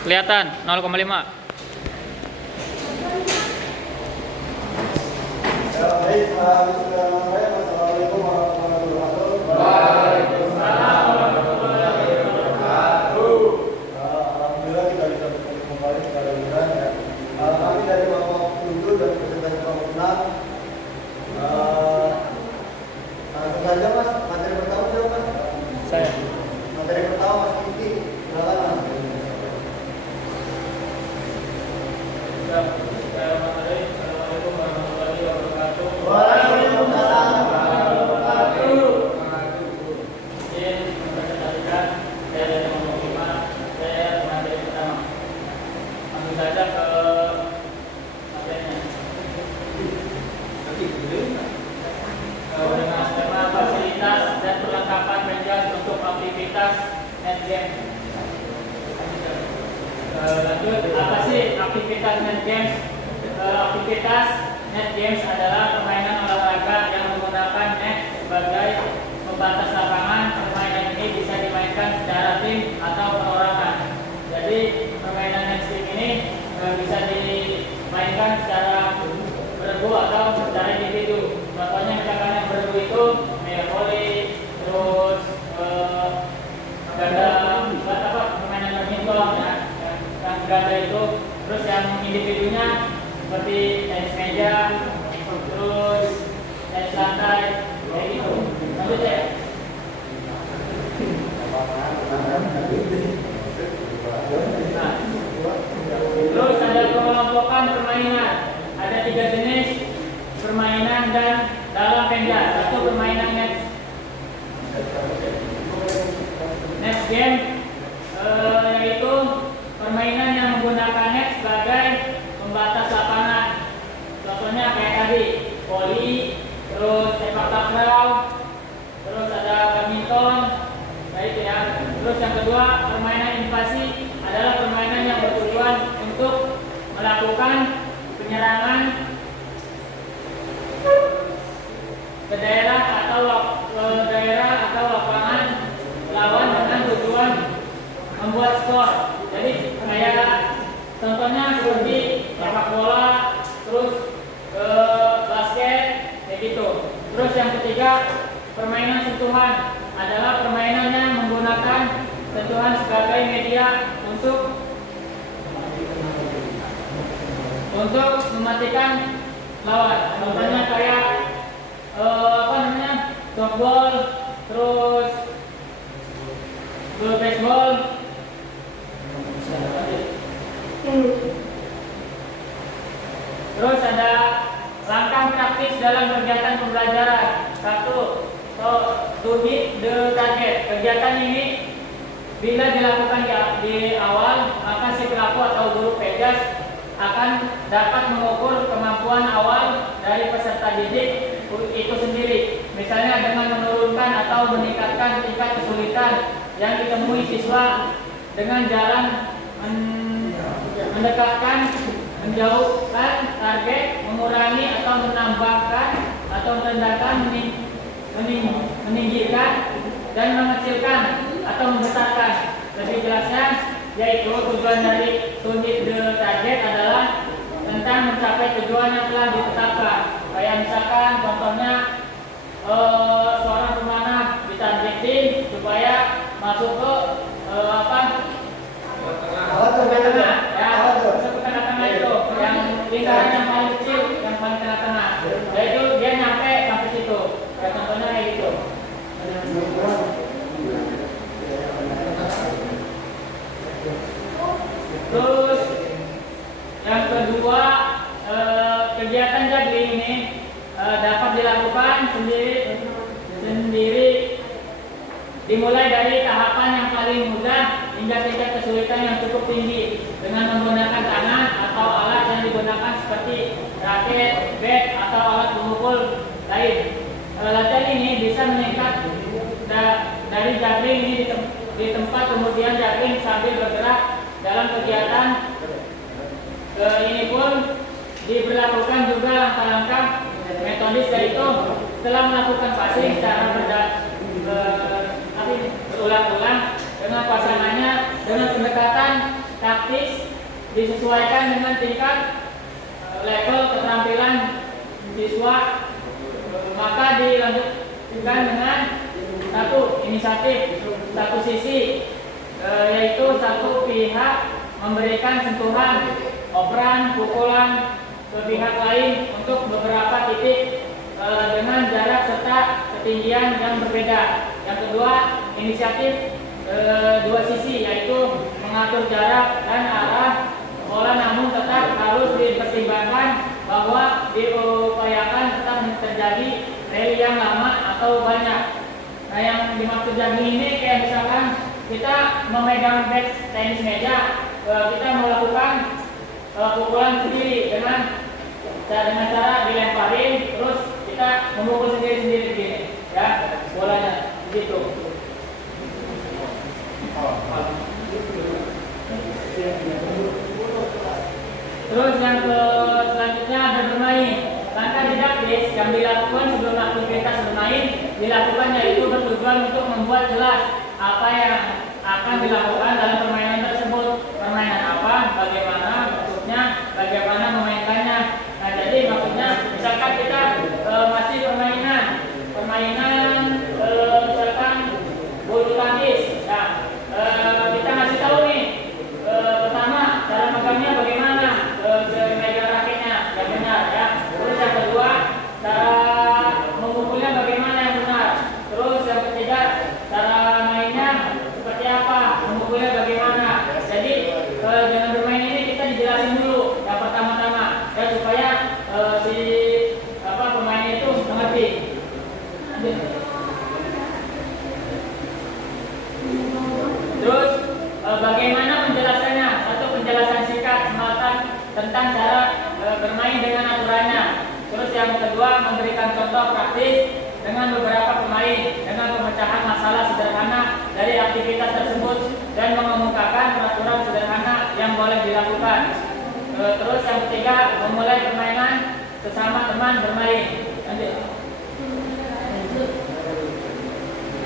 Kelihatan 0,5. Baik, Assalamualaikum warahmatullahi wabarakatuh. Waalaikumsalam warahmatullahi wabarakatuh. Alhamdulillah kita bisa bertemu kembali secara liburan ya. Kami dari Bapak Undur dan presentasi Bapak Unang. Langsung saja Mas, materi pertama siapa Mas? Saya. Materi pertama Mas Kiki, silakan Mas. Assalamualaikum warahmatullahi wabarakatuh. Waalaikumsalam warahmatullahi wabarakatuh. Izin mempresentasikan saya dari nomor 5, saya materi pertama. Langsung saja ke materinya. Dengan tema fasilitas dan perlengkapan Renjas untuk aktivitas net game. Lanjut, apa sih aktivitas net games? Aktivitas net games adalah permainan olahraga yang menggunakan net sebagai pembatas lapangan. Permainan ini bisa dimainkan secara tim atau perorangan. Jadi permainan net game ini bisa dimainkan secara bergu atau secara individu. Contohnya misalkan yang bergu itu volley, terus ganda, permainan badminton ya, yang ganda itu, terus yang individunya seperti tenis meja, terus tenis lantai, kayak gitu. Lanjut ya. Nah, terus ada pengelompokan permainan. Ada 3 jenis permainan dan dalam penja. Satu permainan net game, yaitu permainan yang menggunakan net sebagai pembatas lapangan. Contohnya kayak tadi, voli, terus sepak takraw, terus ada badminton, nah itu ya. Terus yang kedua, permainan invasi adalah permainan yang bertujuan untuk melakukan penyerangan ke daerah atau lapangan lawan dengan tujuan membuat skor. Jadi kayak contohnya seperti sepak bola, terus basket, kayak gitu. Terus yang ketiga, permainan sentuhan adalah permainan yang menggunakan sentuhan sebagai media untuk mematikan lawan. Contohnya kayak softball, terus baseball. Terus ada langkah praktis dalam kegiatan pembelajaran. Satu, to hit the target. Kegiatan ini bila dilakukan di awal, maka si pelaku atau guru penjas akan dapat mengukur kemampuan awal dari peserta didik itu sendiri. Misalnya dengan menurunkan atau meningkatkan tingkat kesulitan yang ditemui siswa dengan jalan mendekatkan, menjauhkan target, mengurangi atau menambahkan atau merendahkan, meninggikan dan mengecilkan atau membesarkan. Lebih jelasnya, yaitu tujuan dari to hit the target adalah tentang mencapai tujuan yang telah ditetapkan. Kayak misalkan contohnya seorang pemanah ditargetin supaya masuk ke tengah-tengah, ya, masuk ke tengah-tengah itu, yang lingkaran yang paling kecil, yang paling tengah-tengah. Yaitu dia nyampe sampai situ. Ya, contohnya kayak gitu. Terus yang kedua, kegiatan juggling ini dapat dilakukan sendiri dimulai dari tahapan yang paling mudah hingga tingkat kesulitan yang cukup tinggi dengan menggunakan tangan atau alat yang digunakan seperti raket, bat atau alat pemukul lain. Latihan ini bisa meningkat dari juggling ini di tempat, kemudian juggling sambil bergerak dalam kegiatan. Ini pun diberlakukan juga langkah-langkah metodis, yaitu setelah melakukan passing secara berulang-ulang dengan pasangannya dengan pendekatan taktis disesuaikan dengan tingkat level keterampilan siswa, maka dilanjutkan dengan satu inisiatif satu sisi, yaitu satu pihak memberikan sentuhan, operan, pukulan ke pihak lain untuk beberapa titik dengan jarak serta ketinggian yang berbeda. Yang kedua, inisiatif dua sisi, yaitu mengatur jarak dan arah bola, namun tetap harus dipertimbangkan bahwa diupayakan tetap terjadi rally yang lama atau banyak. Nah, yang dimaksud jadi ini kayak misalkan kita memegang bat tenis meja, kita melakukan pukulan sendiri dengan cara dilemparin, terus kita memukul sendiri begini, ya bolanya begitu. Terus yang selanjutnya ada bermain. Langkah didaktis yang dilakukan sebelum aktivitas bermain dilakukan, yaitu bertujuan untuk membuat jelas apa yang akan dilakukan dalam permainan tersebut. Permainan apa, bagaimana bentuknya, bagaimana memainkannya. Nah, jadi maksudnya misalkan kita masih permainan misalkan bulu tangkis. Nah, kita ngasih tahu nih, pertama cara megangnya bagaimana, megang raketnya yang benar, ya. Terus yang kedua, cara memukulnya bagaimana yang benar. Terus yang ketiga, cara mainnya seperti apa, memukulnya bagaimana. Jadi dengan bermain ini kita dijelasin dulu yang pertama-tama, ya, supaya si pemain itu mengerti. Terus bagaimana penjelasannya? Satu, penjelasan singkat semata tentang cara bermain dengan aturannya. Terus yang kedua, memberikan contoh praktis dengan beberapa pemain dengan pemecahan masalah sederhana dari aktivitas tersebut dan mengemukakan peraturan sederhana yang boleh dilakukan. Terus yang ketiga, memulai permainan sesama teman bermain. Lanjut.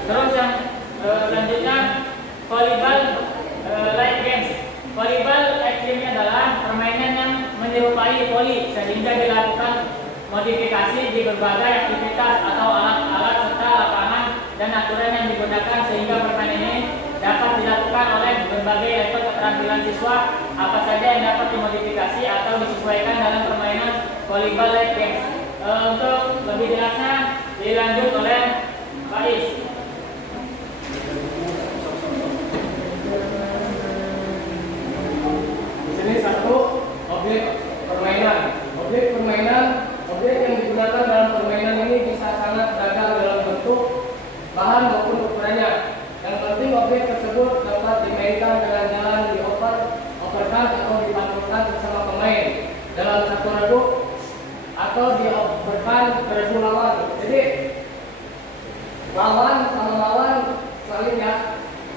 Terus yang selanjutnya, volleyball light games. Volleyball light game adalah permainan yang menyerupai voli, sehingga dilakukan modifikasi di berbagai aktivitas atau alat-alat serta lapangan dan aturan yang digunakan, sehingga permainan ini dapat dilakukan oleh berbagai level keterampilan siswa. Apa saja yang dapat dimodifikasi atau disesuaikan dalam permainan volleyball light games. Untuk lebih jelasnya dilanjut oleh Pak Is. Ini satu objek permainan. Objek yang digunakan dalam permainan ini bisa sangat beragam dalam bentuk, bahan maupun ukurannya. Yang penting objek tersebut dapat dimainkan dengan jalan dioperkan atau dipantulkan bersama pemain dalam satu redup atau dioperkan ke redup lawan. Jadi lawan sama lawan saling, ya,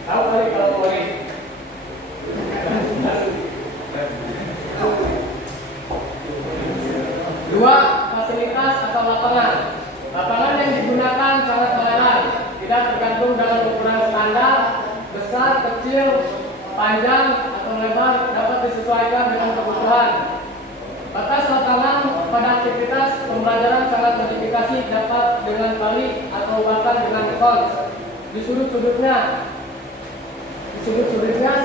tahu kali kalau main. Dua, fasilitas atau lapangan. Lapangan yang digunakan sangat toleran, tidak tergantung dengan ukuran standar, besar, kecil, panjang, atau lebar, dapat disesuaikan dengan kebutuhan. Batas lapangan pada aktivitas pembelajaran sangat modifikasi, dapat dengan tali atau bahkan dengan kons. Di sudut-sudutnya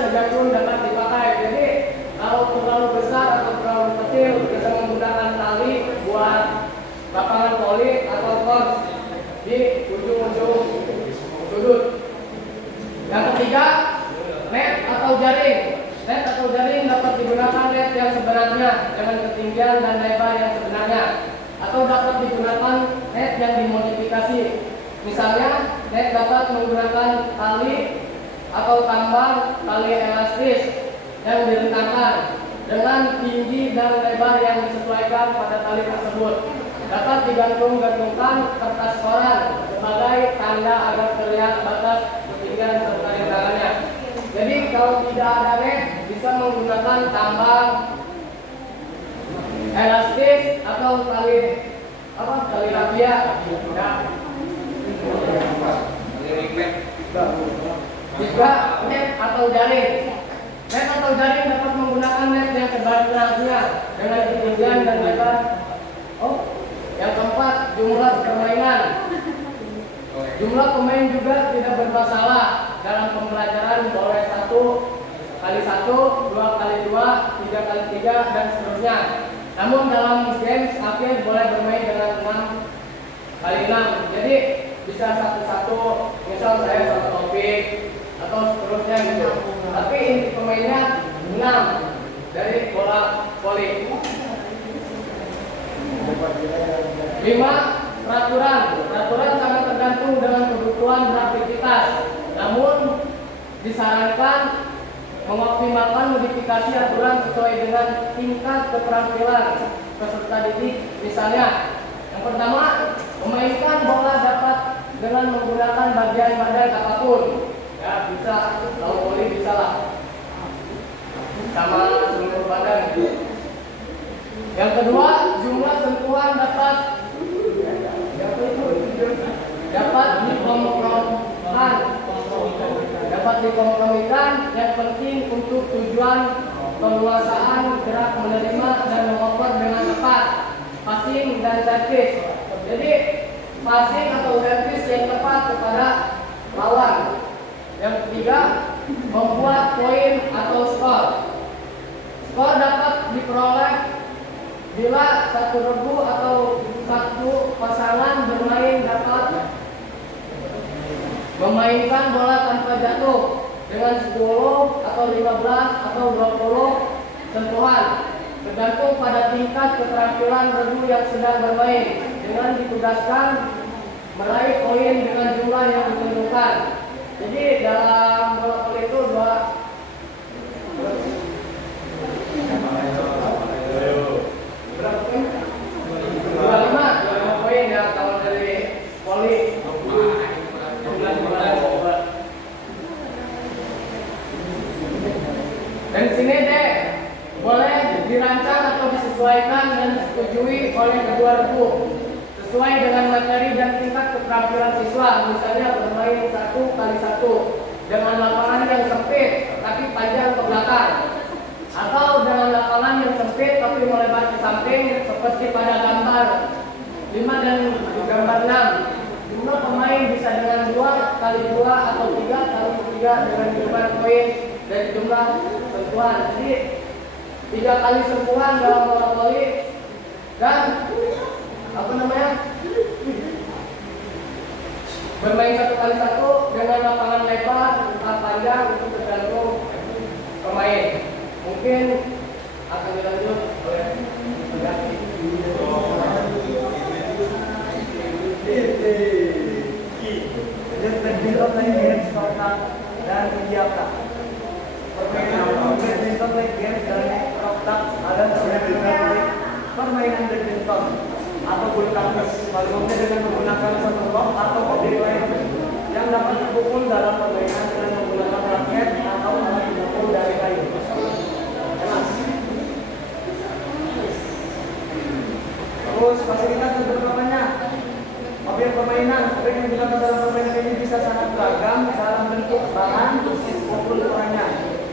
saja pun dapat dipakai. Jadi kalau terlalu besar atau terlalu kecil, bisa menggunakan tali buat lapangan voli atau kons di ujung-ujung sudut. Yang ketiga, net atau jaring. Net atau jaring dapat digunakan net yang sebenarnya dengan ketinggian dan lebar yang sebenarnya, atau dapat digunakan net yang dimodifikasi. Misalnya, net dapat menggunakan tali atau tambang tali elastis yang direntangkan dengan tinggi dan lebar yang disesuaikan pada tali tersebut. Dapat digantungkan kertas koran sebagai tanda agar terlihat batas ketinggian serta rentangannya. Jadi kalau tidak ada net, bisa menggunakan tambang elastis atau tali rafia. Juga net atau jaring. Net atau jaring dapat menggunakan net yang sebaik-baiknya dengan ketinggian dan lebar. Yang keempat, jumlah permainan. Jumlah pemain juga tidak bermasalah. Dalam pembelajaran boleh 1x1, 2x2, 3x3 dan seterusnya. Namun dalam games akhir boleh bermain dengan 6x6. Jadi bisa satu-satu, misal saya satu topik atau seterusnya gitu. Tapi inti pemainnya 6 dari bola voli. 5. Peraturan. Peraturan sangat tergantung dengan kebutuhan beraktivitas. Namun disarankan mengoptimalkan modifikasi aturan sesuai dengan tingkat keterampilan peserta didik. Misalnya, yang pertama, memainkan bola dapat dengan menggunakan bagian badan apapun. Ya, bisa, kalau voli bisa lah. Sama seluruh badan. Yang kedua, jumlah sentuhan dapat dikompromikan yang penting untuk tujuan penguasaan gerak menerima dan mengoper dengan tepat, passing dan servis. Jadi passing atau servis yang tepat kepada lawan. Yang ketiga, membuat poin atau skor. Skor dapat diperoleh bila satu regu atau satu pasangan bermain dapat memainkan bola tanpa jatuh dengan 10 atau 15 atau 20 sentuhan, tergantung pada tingkat keterampilan regu yang sedang bermain, dengan ditugaskan meraih poin dengan jumlah yang ditentukan. Jadi dalam bola voli itu 25 poin ya kalau dari voli. Dan sini deh boleh dirancang atau disesuaikan dan disetujui oleh kedua regu sesuai dengan materi dan tingkat keterampilan siswa. Misalnya bermain 1x1 dengan lapangan yang sempit tapi panjang ke belakang, atau dengan lapangan yang sempit tapi melebar ke samping seperti pada gambar 5 dan gambar 6. Jumlah pemain bisa dengan 2x2 atau 3x3 dengan jumlah poin dari jumlah sentuhan. Jadi 3 kali sentuhan dalam bola voli dan bermain 1x1 dengan lapangan lebar atau panjang untuk tergantung pemain. Mungkin akan dilanjut oleh pengganti. Dan Indiaka. Permainan badminton like games dan rock ada permainan badminton atau bulu tangkis, umumnya dengan menggunakan satu rok atau objek lain yang dapat dipukul dalam permainan dengan menggunakan raket atau alat dipukul dari kayu. Terus fasilitas untuk bermainnya. Objek permainan, objek yang digunakan dalam permainan ini bisa sangat beragam dalam bentuk bahan maupun ukurannya.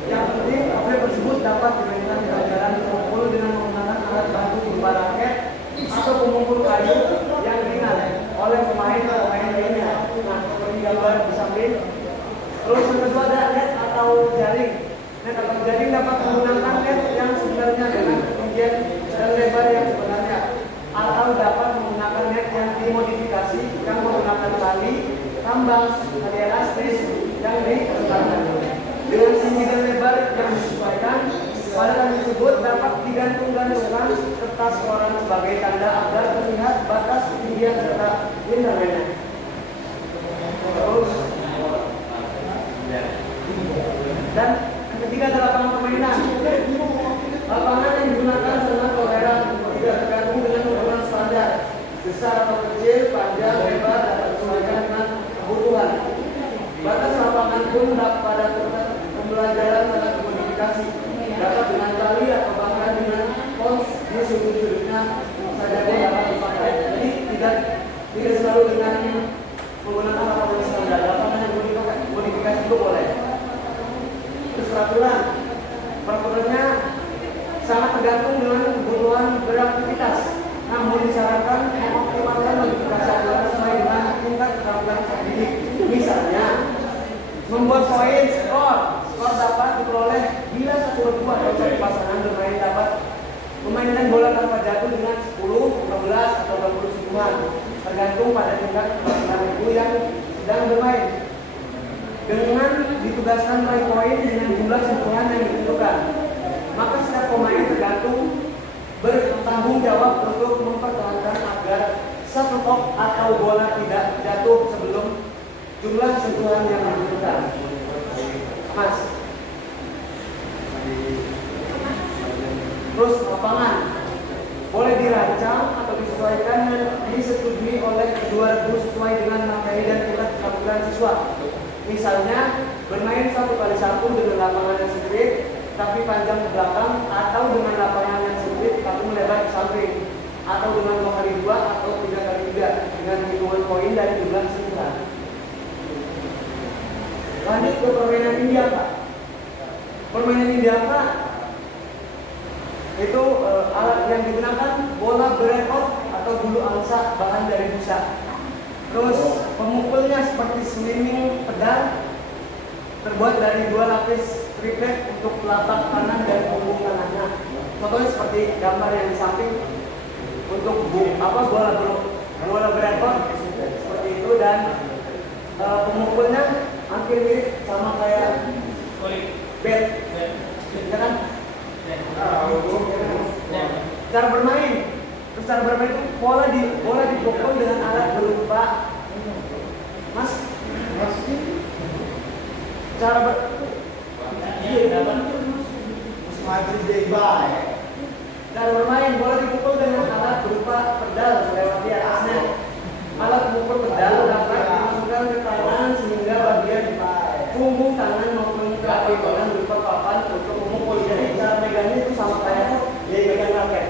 Yang penting, objek tersebut dapat dimainkan di jalan dipukul dengan menggunakan alat bantu berupa raket atau pemukul kayu yang ringan oleh pemain lainnya. Nah, seperti gambar di samping. Terus yang kedua ada net atau jaring. Net atau jaring dapat menggunakan net yang sebenarnya dengan ketinggian dan lebar yang sebenarnya, atau dapat menggunakan net yang dimodifikasi yang menggunakan tali, tambang, tali elastis yang dikembangkan dengan tinggi dan lebar yang disesuaikan. Pada tali tersebut dapat digantung-gantungkan kertas koran sebagai tanda agar terlihat batas ketinggian serta intervalnya. Terus dan yang ketiga adalah lapangan permainan. Lapangan yang digunakan sangat toleran, tidak tergantung dengan ukuran standar, besar atau kecil, panjang, lebar, dapat disesuaikan dengan kebutuhan. Batas lapangan pun pada pembelajaran sangat dimodifikasi, dapat dengan tali atau bahkan dengan pons di sudut-sudutnya saja pun dapat dipakai. Jadi tidak selalu dengan menggunakan lapangan standar, lapangan yang dimodifikasi itu boleh. Terus peraturan peraturannya sangat tergantung dengan kebutuhan beraktivitas. Namun disarankan mengoptimalkan modifikasi aturan sesuai dengan tingkat keterampilan sang didik. Misalnya, membuat poin skor dapat diperoleh bila satu berdua atau satu pasangan bermain dapat memainkan bola tanpa jatuh dengan 10, 15, atau 20 sentuhan, tergantung pada tingkat keterampilan ibu yang sedang bermain. Dengan ditugaskan meraih poin dengan jumlah sentuhan yang ditentukan, maka setiap pemain tergantung bertanggung jawab untuk mempertahankan agar satu kop atau bola tidak jatuh sebelum jumlah sentuhan yang ditentukan. Mas. Terus lapangan boleh dirancang atau disesuaikan dan disetujui oleh kedua guru sesuai dengan materi dan tingkat keterampilan siswa. Misalnya bermain 1x1 dengan lapangan yang sempit tapi panjang ke belakang, atau dengan lapangan yang sempit tapi melebar ke samping, atau dengan 2x2 atau 3x3 dengan hitungan poin dari jumlah sentuhan. Lanjut ke permainan India, Pak. Permainan India, Pak, itu alat yang digunakan bola berekor atau bulu angsa bahan dari busa. Terus pemukulnya seperti swimming pedal, terbuat dari 2 lapis triplet untuk telapak kanan dan punggung kanannya. Contohnya seperti gambar yang di samping untuk bola berekor seperti itu, dan pemukulnya hampir mirip sama kayak bat, ya kan? Cara bermain itu bola dipukul dengan alat berupa cara bermain bola dipukul dengan alat berupa pedal melewati atasnya. Alat pemukul pedal dapat dimasukkan ke tangan sehingga bagian punggung tangan maupun kaki tangan berupa papan untuk memukul. Jadi cara megangnya itu sama kayak megang raket.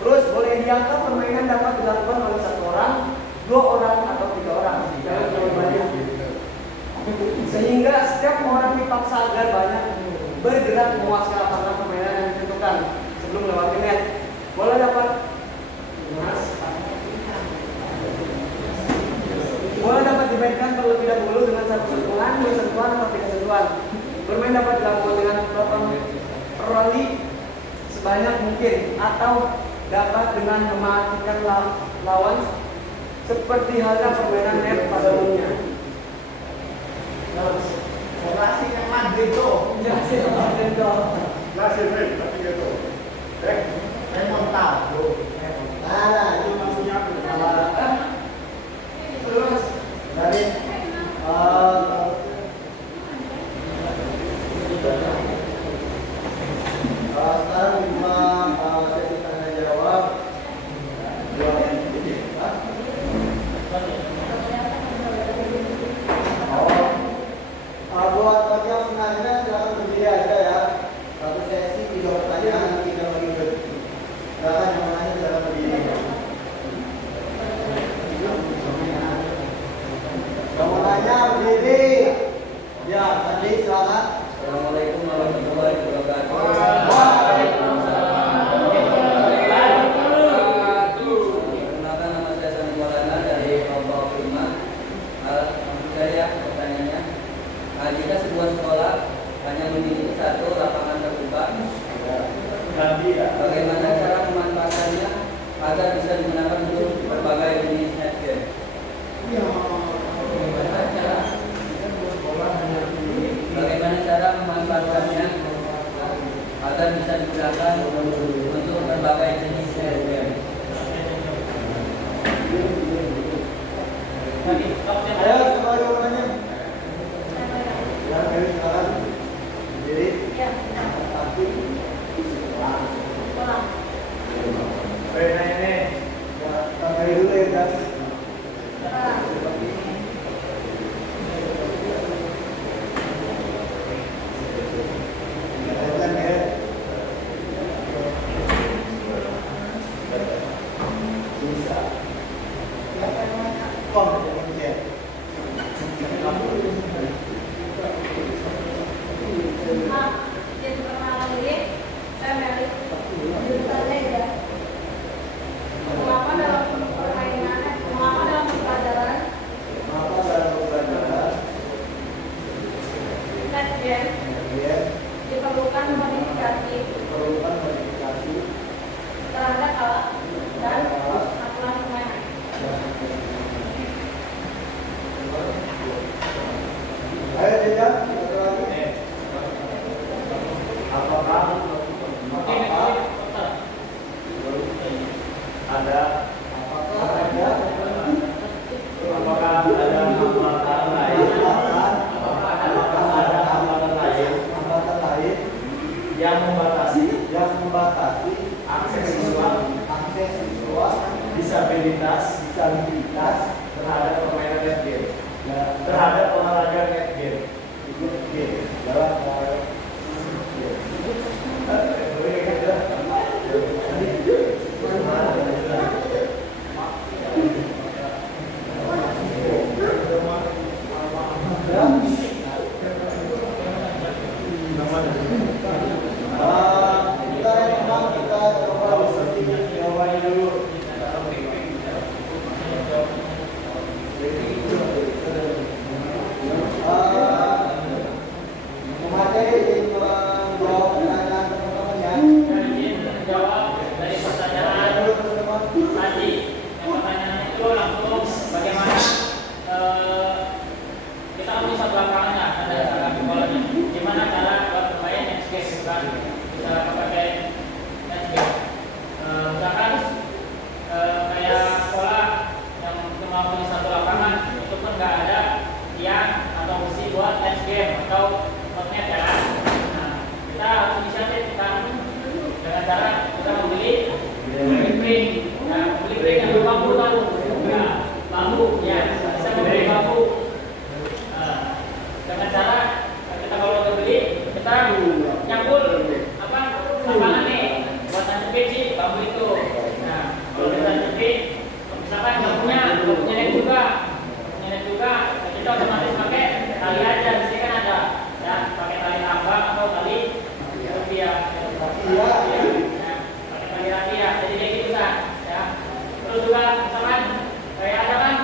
Terus boleh dianggap permainan dapat dilakukan oleh 1 orang, 2 orang, atau 3 orang. Jangan terlalu banyak. Sehingga setiap orang dipaksa agar banyak bergerak menguasai lapangan permainan yang ditentukan sebelum melewati net. Bola dapat dimainkan terlebih dahulu dengan 1 sentuhan, 2 sentuhan, atau 3 sentuhan. Bermain dapat dilakukan dengan roli sebanyak mungkin, atau dapat dengan mematikan lawan seperti halnya permainan net pada umumnya. Orasi yang Madrid tuh. Klasik tapi gitu. Remontar tuh. Nah, itu maksudnya Terus dari sekarang cuma sesi tanya jawab. Buat yang menanya silakan berdiri aja ya. 1 sesi 3 pertanyaan, 3 bagi berdiri. Silakan yang menanya silakan berdiri. Yang menanya berdiri. Ya, tadi silakan. Assalamualaikum warahmatullahi wabarakatuh. Perkenalkan, nama saya Sani Maulana dari kelompok 5. Maksud saya pertanyaannya, jika sebuah sekolah hanya memiliki 1 lapangan terbuka, bagaimana cara memanfaatkannya agar bisa digunakan untuk berbagai jenis net game? Bagaimana cara memanfaatkannya agar bisa digunakan untuk berbagai jenis net game? Ayo, semua yang menanya. Ya, silakan berdiri. Tapi ini dari dulu ya, guys. Bisa. Kom, Ada apakah ada hambatan lain? Apakah ada hambatan lain yang membatasi akses siswa disabilitas terhadap permainan net game, terhadap olahraga net game. Dalam olahraga kita coba jawabannya dulu. Memateri menjawab pertanyaan teman-temannya. Jawab dari pertanyaan tadi. Yang pertanyaan itu langsung bagaimana kita ambil satu lapangannya ada cara bolanya. Gimana cara buat pemain yang skate kan bisa pakai net game. Misalkan kayak sekolah yang cuma punya satu lapangan itu pun nggak ada tiang atau besi buat net game atau net ya. Nah, kita harus inisiatif kan dengan cara kita membeli ring. Nah, beli ring yang berbambu kan? Nah, bambu ya, bisa membeli bambu. Dengan cara kita kalau udah beli kita nyambul apa lapangan nih buat nancepin sih bambu itu. Nah, kalau kita nancepin misalkan bambunya net juga, kita otomatis pakai tali aja. Di sini kan ada ya, pakai tali tambang atau tali rupiah. Pakai tali rapiah. Jadi kayak gitu kan, ya. Terus juga misalkan kayak ada kan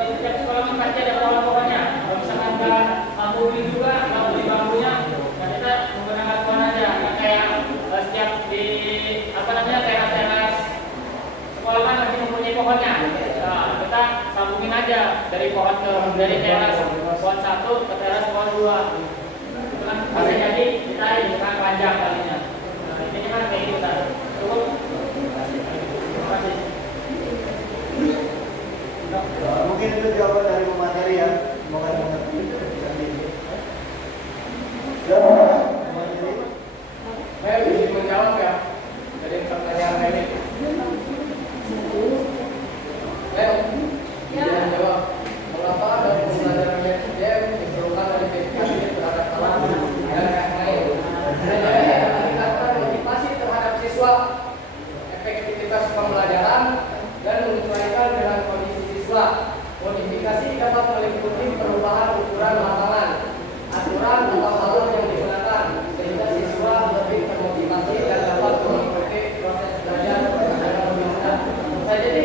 di setiap sekolah kan pasti ada pohon-pohonnya. Kalau misalkan nggak mampu beli juga, nggak beli bambunya, ya kita menggunakan pohon aja. Yang kayak setiap di apa namanya teras sekolah kan masih mempunyai pohonnya. Nah, kita sambungin aja dari pohon dari teras pohon 1 ke teras pohon 2. Itu kan bisa jadi kita bukan panjang kalinya. Nah, intinya kan kayak gitu kan. Cukup. Terima kasih. Mungkin itu jawaban dari pemateri ya. Semoga mengerti. Saya bisa menjawab ya dari pertanyaan ini. Jangan jawab. Mengapa dari pembelajaran net game diperlukan dari dedikasi terhadap alam dan yang lain? Jadi meningkatkan motivasi terhadap siswa, efektivitas pembelajaran, dan menyesuaikan dengan kondisi siswa. Modifikasi dapat meliputi perubahan ukuran lapangan, aturan atau alur yang digunakan, sehingga siswa lebih termotivasi dan dapat mengikuti proses belajar dengan lebih mudah. Nah, jadi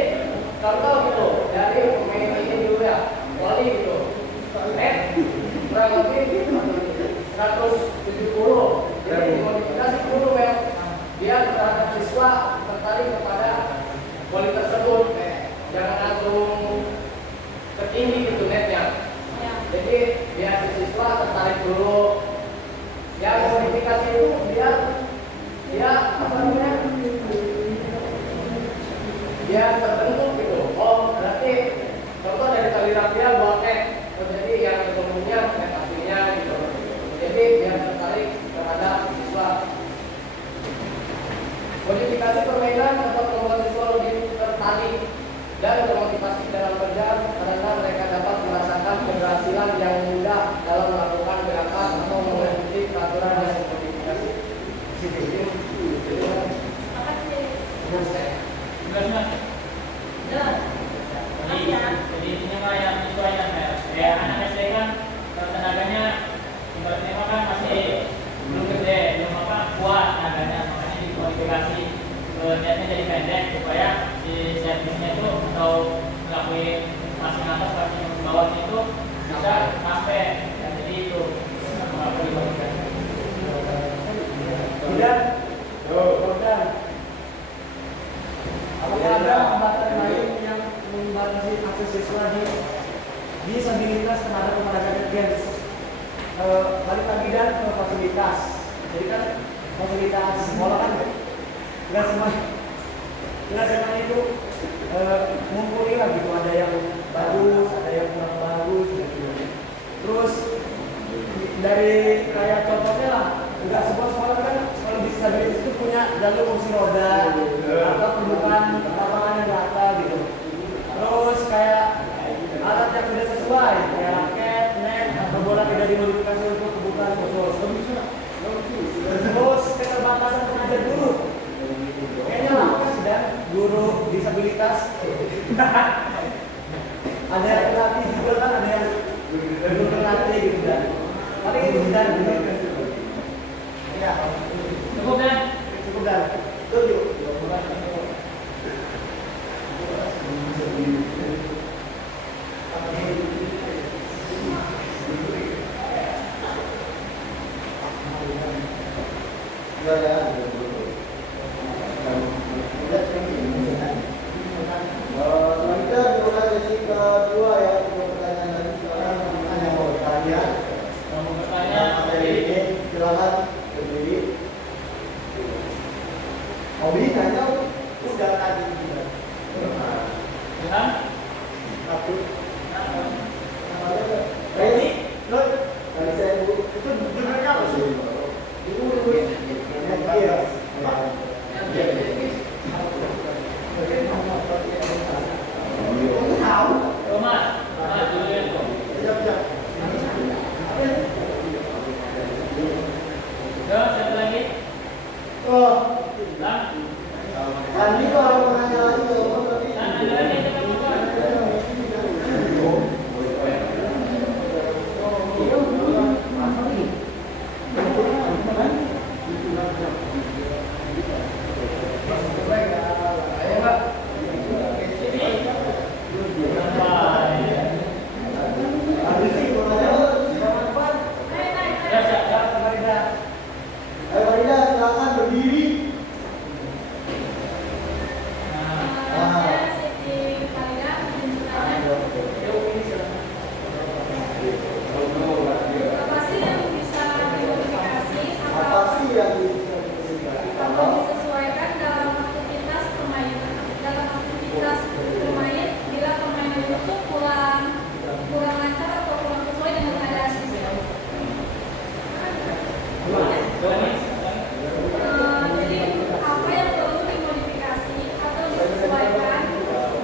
contoh gitu dari pemain ini dulu ya, volley gitu, net kurang lebih 170. Jadi modifikasi dulu ya, biar terhadap siswa tertarik kepada volley tersebut. Jangan langsung ketinggi gitu netnya. Jadi biar siswa tertarik dulu. Ya modifikasi itu biar apa namanya? Biar terbentuk gitu. Oh berarti contoh dari tali rapiah buat net. Oh jadi yang sebelumnya net aslinya gitu. Jadi biar tertarik terhadap siswa. Modifikasi permainan dapat membuat siswa lebih tertarik dan termotivasi dalam kerja karena mereka dapat merasakan keberhasilan yang mudah dalam melakukan gerakan atau mengikuti peraturan yang dimodifikasi. Jadi intinya mah yang sesuaikan ya. Kayak anak SD kan tenaganya ibaratnya kan masih belum gede, belum apa kuat tenaganya, makanya dimodifikasi niatnya jadi pendek supaya si servisnya itu atau ngelakuin passing atas passing bawahnya itu bisa sampai ya, jadi itu mengapa dimodifikasi. Tidak. Udah. Apakah ada hambatan lain yang membatasi akses siswa di disabilitas terhadap olahraga games? Balik lagi dan ke fasilitas. Jadi kan fasilitas sekolah kan nggak semuanya itu ngumpulin lah gitu, ada yang bagus, ada yang kurang bagus gitu. Terus dari kayak contohnya lah, nggak semua sekolah kan sekolah disabilitas itu punya jalur kursi roda atau perlukan lapangan yang rata gitu. Terus kayak alat yang tidak sesuai kayak raket, net, atau bola tidak dimodifikasi untuk kebutuhan khusus. Terus keterbatasan pengajar guru, kayaknya lama sih dan guru disabilitas. Ada yang pelatih juga kan, ada yang guru pelatih gitu dan paling itu dan ya Cukup dan cukup dan setuju. Selanjutnya buka sesi kedua ya, untuk pertanyaan lagi. Sekarang teman-teman yang mau bertanya, mau bertanya materi ini silakan berdiri. Hobi nanya udah tadi juga. Tuhan Satu. Ini, Lord, tadi saya itu judulnya apa sih? Dulu ya. Roma dulu ya. Terus satu lagi. Oh, Lang. Andi kalau mau nanya lagi, tapi Lang ada lagi kita buka. Ayo Farida, silakan berdiri. Saya Siti Farida, izin bertanya. Apa sih yang bisa dimodifikasi Apa sih yang atau disesuaikan dalam aktivitas bermain bila permainan itu kurang lancar atau kurang sesuai dengan keadaan sosial? Jadi apa yang perlu dimodifikasi atau disesuaikan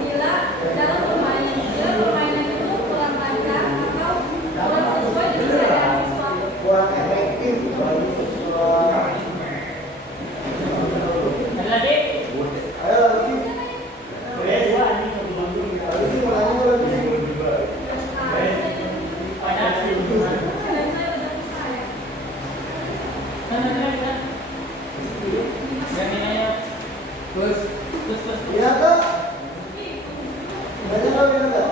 bila dalam permainan itu kurang lancar atau kurang sesuai dengan keadaan siswa? kurang efektif bagi siswa? Ada lagi? Ayo lagi. Lagi mau nanya lagi. Banyak. Terus. Iya kak? Nanya kak, Winata?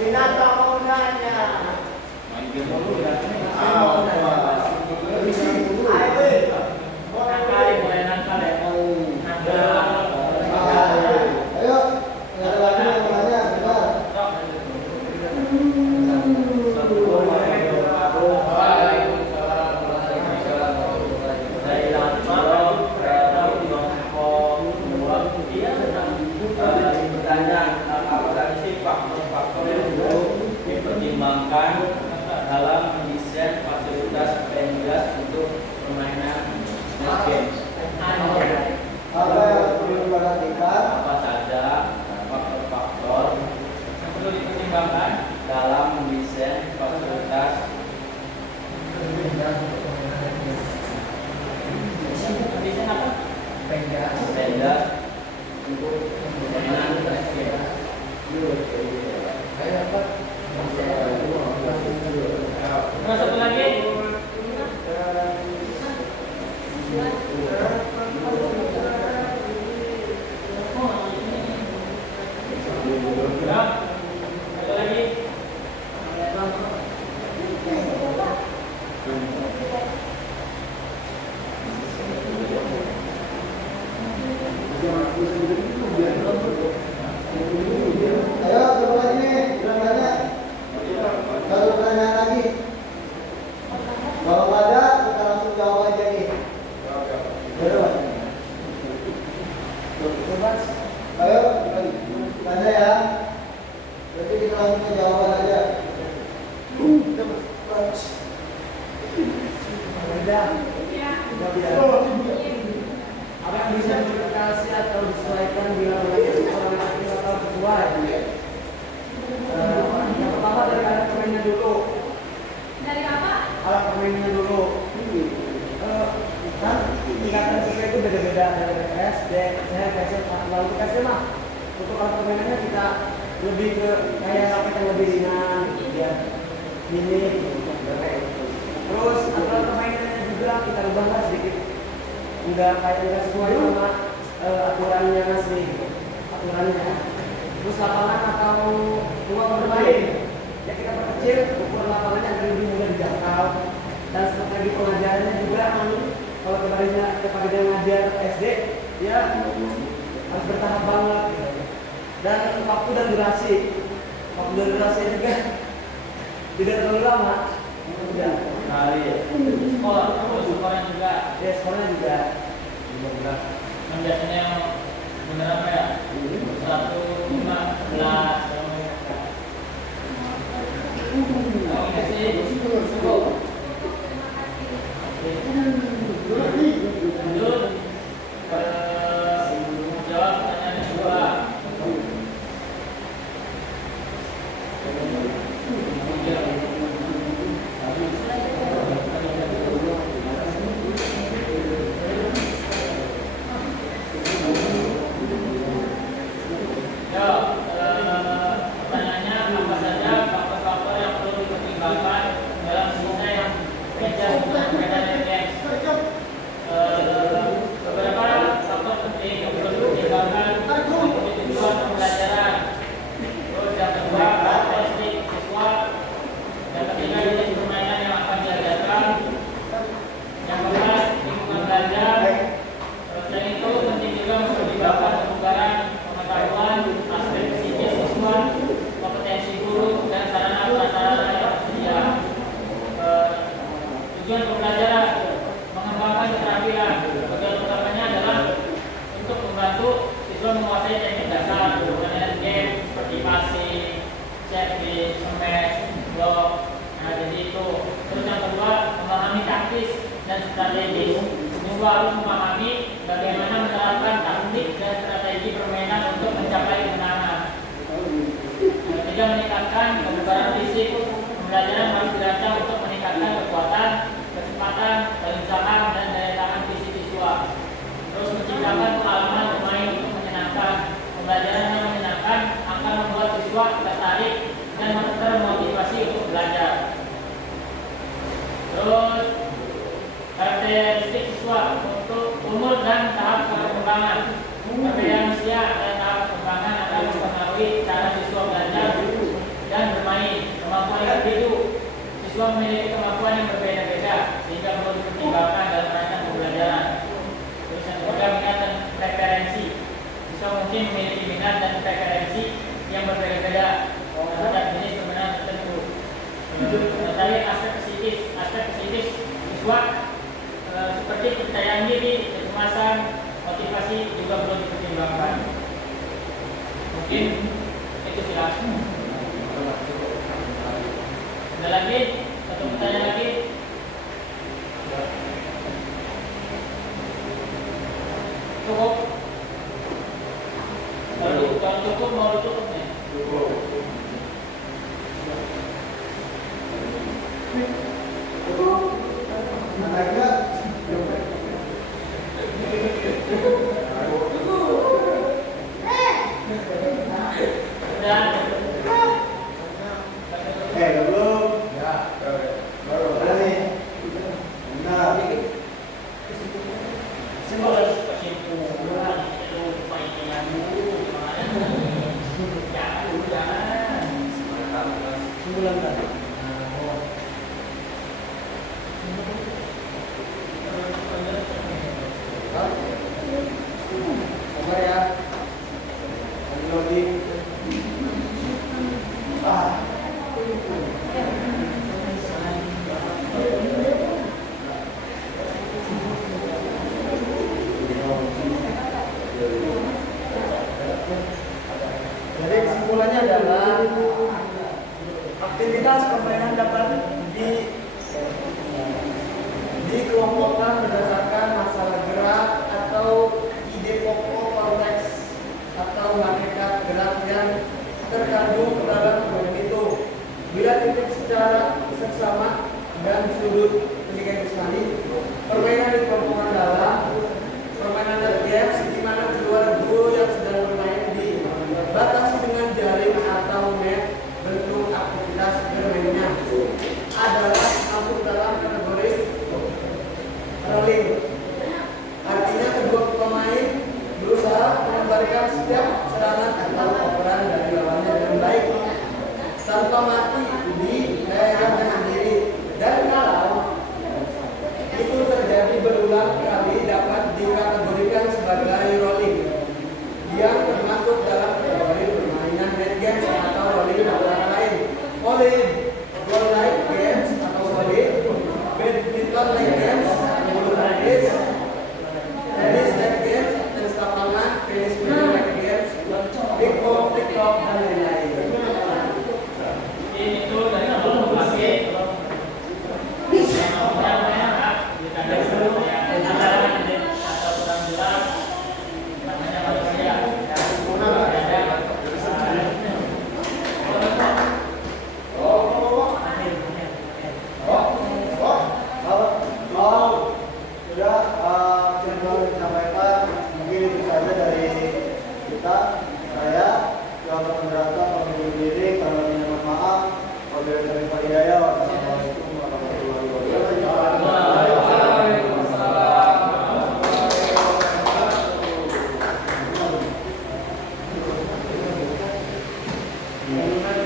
Winata mau nanya. Ayo, ada lagi yang mau nanya? Bentar. Dipertimbangkan dalam mendesain fasilitas penjelas untuk permainan net games. Apa yang perlu diperhatikan? Apa saja faktor-faktor Yang perlu dipertimbangkan dalam mendesain fasilitas desain apa? penjelas untuk permainan net games. Terus satu lagi. Ya. Satu lagi. Ayo, coba lagi nih, bilang tanya. Satu pertanyaan lagi. Kalau ada, kita langsung jawab aja nih. beda dari SD, saya biasa lalu kasih mah untuk alat permainannya kita lebih ke kayak rapet yang lebih ringan, ya ini, terus alat permainannya juga kita rubah sedikit, nggak sesuai sama aturannya asli, aturannya. Terus lapangan atau ruang bermain, ya kita perkecil ukur lapangannya agar lebih mudah dijangkau. Dan strategi pengajarannya juga, kalau kepada ngajar SD, ya harus bertahap banget. Dan waktu dan durasi juga tidak terlalu lama. Udah. Kali ya. Skornya juga. Ya skornya juga. 15. Biasanya yang bener apa ya? 115. Oke sih. Cukup. Lanjut. Jawab pertanyaan kedua. Pertanyaannya apa saja faktor-faktor yang perlu dipertimbangkan dalam sisa yang meja sepeda dan games? Beberapa faktor penting yang perlu dipertimbangkan untuk tujuan pembelajaran. Terus yang kedua, karakteristik siswa. Yang ketiga, jenis permainan yang akan diajarkan. Yang keempat, lingkungan belajar. Selain itu, penting juga mempertimbangkan kebugaran, pengetahuan, aspek psikis siswa, kompetensi guru, dan sarana prasarana yang tersedia. Tujuan pembelajaran mengembangkan keterampilan. Tujuan utamanya adalah untuk membantu siswa menguasai teknik dasar permainan game seperti passing, service, smash, block. Nah, jadi itu. Terus yang kedua, memahami taktis dan strategis. Siswa harus memahami bagaimana menerapkan taktik dan strategi permainan untuk mencapai kemenangan. Yang ketiga, meningkatkan kebugaran fisik. Pembelajaran harus dirancang untuk meningkatkan kekuatan, kecepatan, kelincahan, dan daya tahan fisik siswa. Terus menciptakan pengalaman bermain untuk menyenangkan. Pembelajaran yang menyenangkan akan membuat siswa tertarik dan termotivasi untuk belajar. Terus karakteristik siswa untuk umur dan tahap perkembangan. Perbedaan usia dan tahap perkembangan akan mempengaruhi cara siswa belajar dan bermain. Kemampuan individu, siswa memiliki kemampuan yang berbeda-beda sehingga perlu dipertimbangkan dalam rangka pembelajaran. Terus yang ketiga, minat dan preferensi. Siswa mungkin memiliki minat dan preferensi yang berbeda-beda terhadap jenis permainan tertentu. Dari aspek psikis siswa seperti kepercayaan diri, kecemasan, motivasi juga perlu dipertimbangkan. Mungkin itu silakan. Ada lagi? Satu pertanyaan lagi? Cukup? Kalau cukup mau ditutup nih? Jadi kesimpulannya adalah aktivitas permainan dapat dikelompokkan berdasarkan masalah gerak Menggunakan